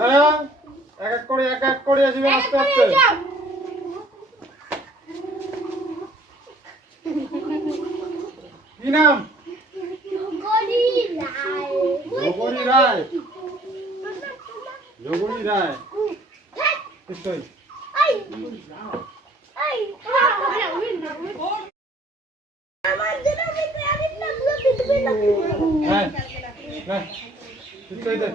হ্যাঁ এক এক করে আসবে আস্তে আস্তে। কি নাম? যোগরী রায়। যোগরী রায় নিশ্চয়ই। হ্যাঁ হ্যাঁ নিশ্চয়ই দেখ।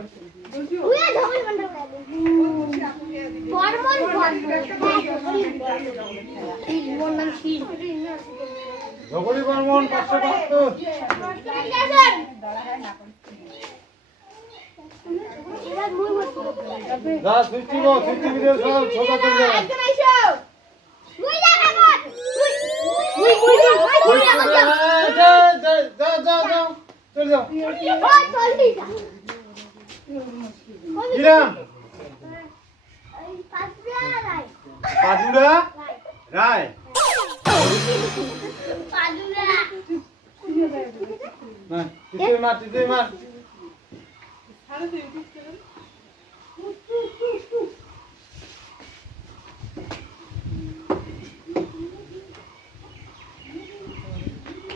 যোগরী বর্মন 572। যা সৃষ্টি ভিডিও সব সোজা চলে যাবে। চলে যাও। কি নাম? পাদুরা রায়। টিটুই মার।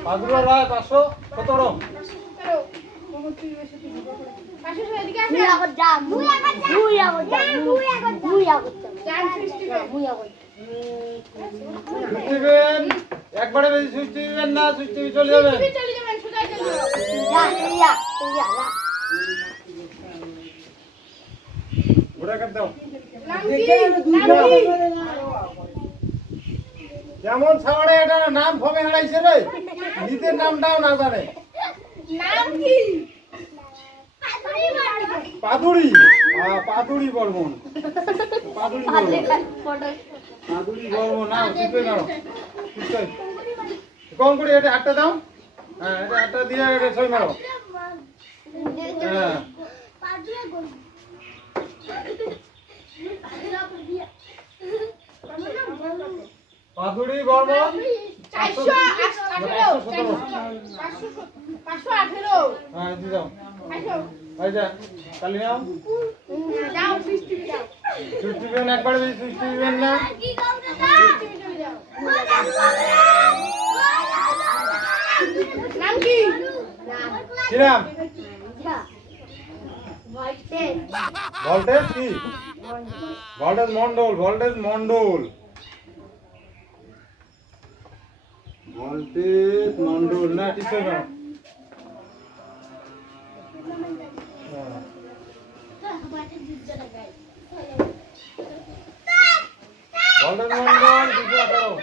পাদুরা রায় 517। একবারে বেশি সুইচ টিপবেন না, সুইচ টিপে চলে যাবেন। ওটা কাট দাও। কেমন ছাড়ে এটা নাম ফমে হারাইছে রে, নিজের নামটাও না জানে। পাদুরি বর্মন। পাদুরি বর্মন নাও টিপে নাও। কম করে এটা হাতটা দাও। হ্যাঁ এটা হাতটা দিয়ে এটা ছয় মারো। হ্যাঁ পাদুরি বর্মন 517। হ্যাঁ দিয়ে দাও। আচ্ছা তালি নাও। সুইচ টিপবেন একবারে বেশি সুইচ টিপবেন না। কি নাম? ভল্টেজ কি? ভল্টেজ মন্ডল। ভল্টেজ না ঠিক আছে। ভল্টেজ মন্ডল 218।